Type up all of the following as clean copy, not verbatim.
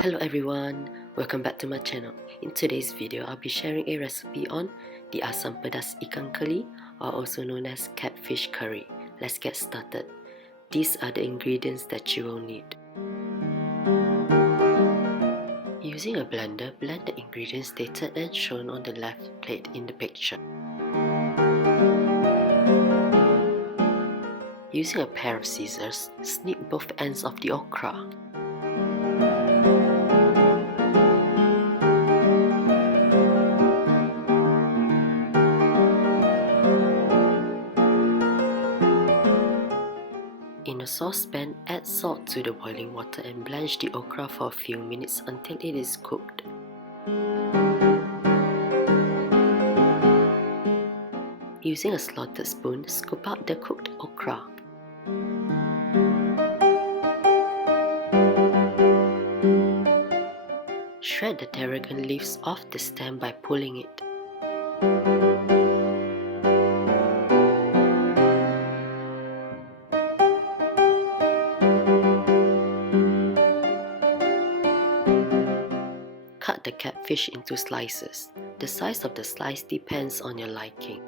Hello everyone, welcome back to my channel. In today's video, I'll be sharing a recipe on the Asam Pedas Ikan Keli, or also known as Catfish curry. Let's get started. These are the ingredients that you will need. Using a blender, blend the ingredients stated and shown on the left plate in the picture. Using a pair of scissors, snip both ends of the okra. In a saucepan, add salt to the boiling water and blanch the okra for a few minutes until it is cooked. Using a slotted spoon, scoop out the cooked okra. Shred the tarragon leaves off the stem by pulling it. Cut the catfish into slices. The size of the slice depends on your liking.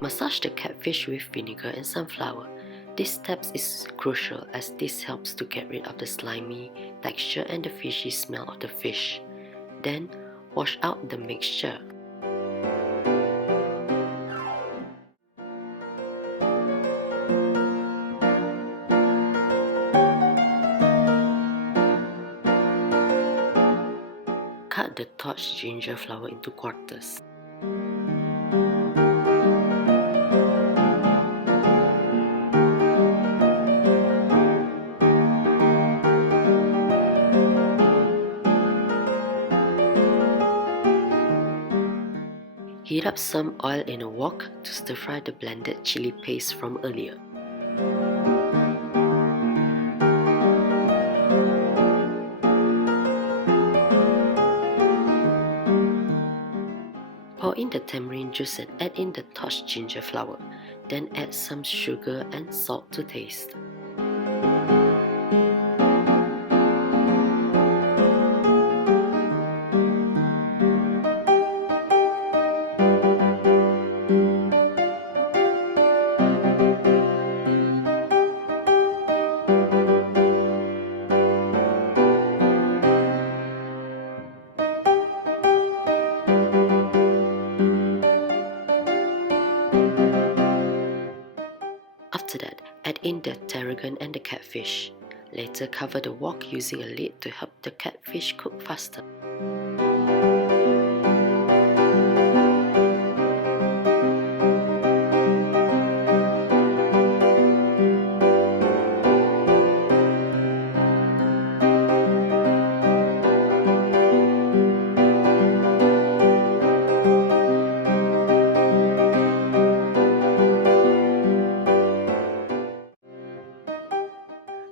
Massage the catfish with vinegar and sunflower. This step is crucial as this helps to get rid of the slimy texture and the fishy smell of the fish. Then, wash out the mixture. Cut the torched ginger flower into quarters. Heat up some oil in a wok to stir fry the blended chili paste from earlier. Pour in the tamarind juice and add in the torched ginger flower. Then add some sugar and salt to taste. After that, add in the tarragon and the catfish. Later, cover the wok using a lid to help the catfish cook faster.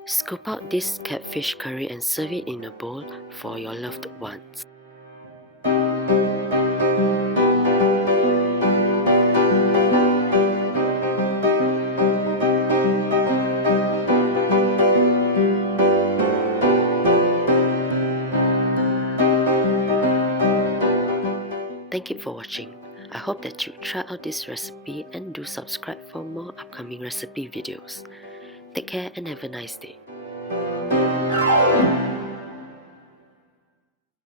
Scoop out this catfish curry and serve it in a bowl for your loved ones. Thank you for watching. I hope that you try out this recipe and do subscribe for more upcoming recipe videos. Take care and have a nice day.